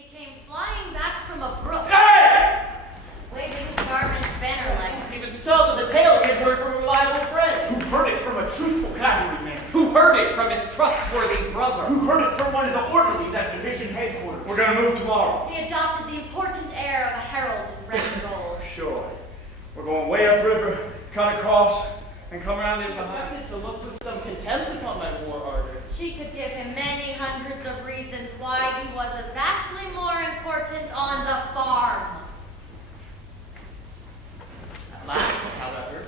He came flying back from a brook. Hey! Waving his garment's banner-like. He was told of the tale he had heard from a reliable friend. Who heard it from a truthful cavalryman? Who heard it from his trustworthy brother? Who heard it from one of the orderlies at division headquarters? We're gonna move tomorrow. He adopted the important air of a herald in red and gold. Sure. We're going way upriver, cut across, and come around in He behind. affected to look with some contempt upon my war ardor. She could give him many hundreds of reasons why he was of vastly more importance on the farm. At last, however,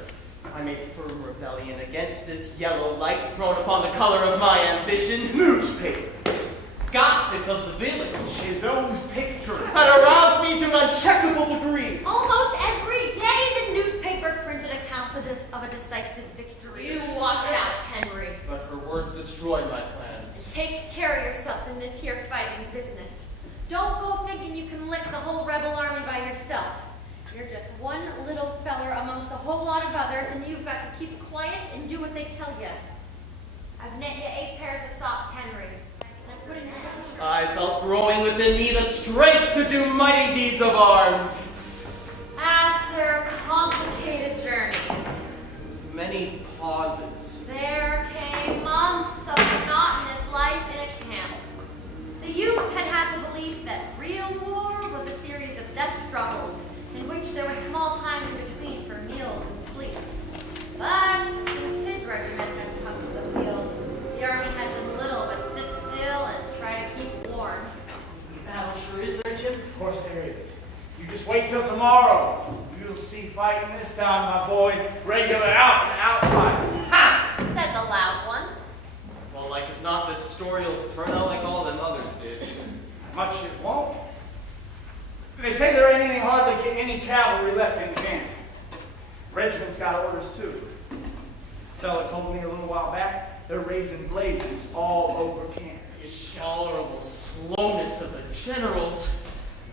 I made firm rebellion against this yellow light thrown upon the color of my ambition. Newspapers. Gossip of the village. His own picture. Had aroused me to an uncheckable degree. Almost every day the newspaper printed accounts of a decisive victory. You watch out, Henry. But her words destroyed my plans. Take care of yourself in this here fighting business. Don't go thinking you can lick the whole rebel army by yourself. You're just one little feller amongst a whole lot of others, and you've got to keep quiet and do what they tell you. I've knit you 8 pairs of socks, Henry. And I'm putting you in. I felt growing within me the strength to do mighty deeds of arms. After complicated journeys, Many pauses. there came months of monotonous life in a camp. The youth had had the belief that real war was a series of death struggles in which there was small time in between for meals and sleep. But since his regiment had come to the field, the army had done little but sit still and try to keep warm. Battle sure is there, Jim? Of course there is. You just wait till tomorrow. You'll see fighting this time, my boy. Regular out and out fighting. Ha! Said the loud one. Well, like as not, this story will turn out like all them others did. Much it won't. They say there ain't hardly any cavalry left in the camp. Regiment's got orders too. Fella told me a little while back, they're raising blazes all over camp. The intolerable slowness of the generals.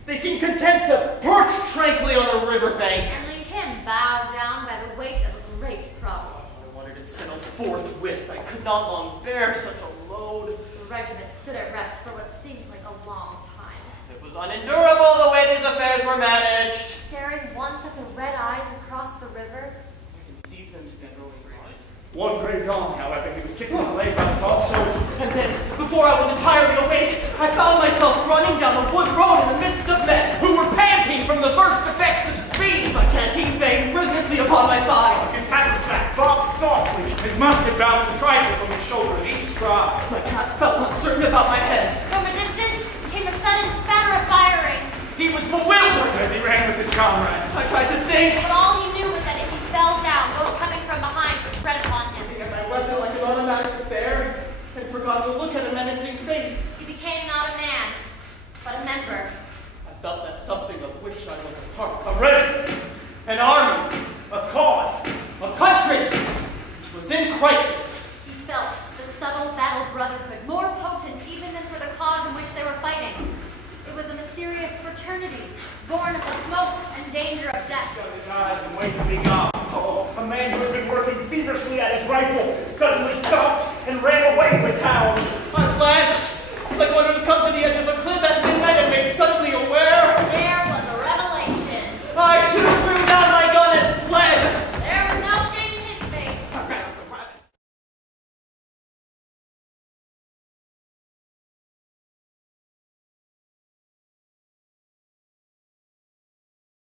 They seem content to perch tranquilly on a riverbank. And leave him bowed down by the weight of a great problem. I wanted it settled forthwith. I could not long bear such a load. The regiment stood at rest for what seemed like a long time. It was unendurable the way these affairs were managed. Staring once at the red eyes across the river. I conceived them to be growing rage. One great dawn, however, he was kicked in the leg by a tall soldier. And then, before I was entirely awake, I found myself running down a wood road in the midst of men Who were panting from the first effects of speed. my canteen banged rhythmically upon my thigh. His haversack bobbed softly. His musket bounced a trifle from his shoulder at each stride. My cap felt uncertain about my head. From a distance came a sudden spatter of firing. He was bewildered. As he ran with his comrade. I tried to think. But all he knew was that if he fell down, those coming from behind would tread upon him. Looking at my weapon like an automatic affair, and forgot to look at a menacing face. He became not a man, but a member. I felt that something of which I was a part. A regiment, An army, a cause. a country, was in crisis. He felt the subtle battle brotherhood, more potent even than for the cause in which they were fighting. It was a mysterious fraternity, born of the smoke and danger of death. Shut his eyes and wait to be gone. Oh, a man who had been working feverishly at his rifle suddenly stopped and ran away with hounds. I blanched, like one who has come to the edge of a